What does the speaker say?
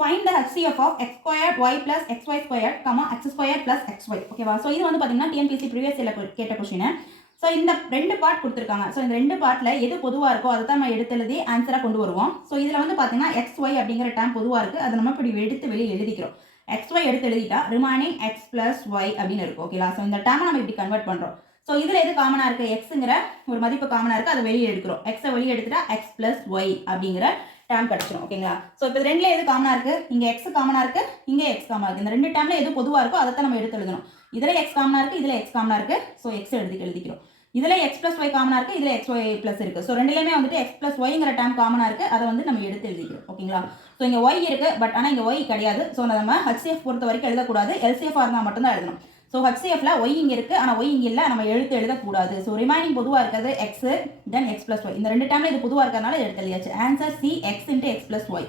Find the HCF of x square y plus xy square x square plus xy. ஓகேவா? So இது வந்து பார்த்தீங்கன்னா TNPSC previous இயரில் கேட்ட கொஸ்டின். ஸோ இந்த 2 பார்ட் கொடுத்துருக்காங்க. ஸோ இந்த 2 பார்ட்டில் எது பொதுவாக இருக்கோ அதை தான் நம்ம எடுத்து எழுதி ஆன்சராக கொண்டு வருவோம். ஸோ இதில் வந்து பார்த்தீங்கன்னா xy அப்படிங்கிற டேம் பொதுவாக இருக்குது. அதை நம்ம இப்படி எடுத்து வெளியே எழுதிக்கிறோம். xy எடுத்து எழுதிட்டா ரிமைனிங் x ப்ளஸ் y அப்படின்னு இருக்கும். ஓகேங்களா? ஸோ இந்த டேமை நம்ம இப்படி கன்வெர்ட் பண்ணுறோம். ஸோ இதில் எது காமனாக இருக்குது? எக்ஸுங்கிற ஒரு மதிப்பு காமனாக இருக்குது. அதை வெளியே எடுக்கிறோம். எக்ஸை வெளியே எடுத்துட்டா x ப்ளஸ் y அப்படிங்கிற டேம் கிடச்சிடும். ஓகேங்களா? ஸோ இப்போ ரெண்டில் எது காமனாக இருக்குது? இங்கே எக்ஸ் காமனாக இருக்குது, இங்கே எக்ஸ் காமனாக இருக்குது. இந்த 2 டேமில் எது பொதுவாக இருக்கோ அதை தான் நம்ம எடுத்து எழுதணும். இதில் எக்ஸ் காமனாக இருக்குது, இதில் எக்ஸ் காமனாக இருக்குது. ஸோ எக்ஸ் எழுதிக்கிறோம். இதில் எக்ஸ் ப்ளஸ் ஒய் காமனாக இருக்குது, இதில் எக்ஸ் ஒய் ப்ளஸ் இருக்குது. ஸோ ரெண்டுலேயுமே வந்துட்டு எக்ஸ் ப்ளஸ் ஒய்ங்கிற டேம் காமனாக இருக்குது. அதை வந்து நம்ம எடுத்து எழுதிக்கிறோம். ஓகேங்களா? ஸோ இங்கே ஒய் இருக்குது, பட் ஆனால் இங்கே ஒய் கிடையாது. ஸோ நம்ம HCF பொறுத்த வரைக்கும் எழுதக்கூடாது. LCF இருந்தால் மட்டும்தான் எழுதணும். ஸோ HCFல ஒய் இங்கே இருக்குது, ஆனால் ஒய் இங்கே இல்லை. நம்ம எழுதக்கூடாது. ஸோ ரிமைனிங் பொதுவாக இருக்கிறது எக்ஸ் தென் எக்ஸ் ப்ளஸ் ஒய். இந்த 2 டேமில் இது பொதுவாக இருக்கிறதுனால எடுத்து எழுதியாச்சு. Answer C, x into x plus y.